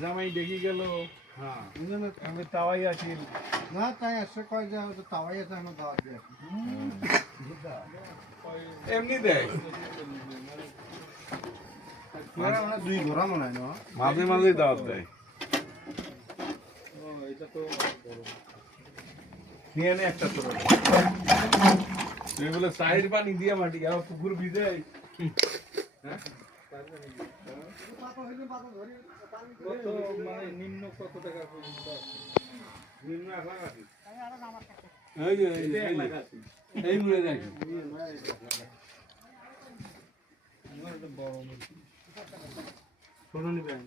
জামাই দেখি গেল হ্যাঁ আমি তাওয়াই আছি না তাই আসছে কয় যে তাওয়াই আছে আমার দাওয়াত দিয়ে এমনি দেয়। মাঝে মাঝে দাওয়াত দেয়। নিয়ে নে একটা তোর। তুই সাইড পানি দিয়ে মাটি, আবার পুকুর ভিজে। মানে নিম্ন কত টাকা নিম্ন এক লাখ আশি। এই মুড়ে দেখি। ছোট নিবেন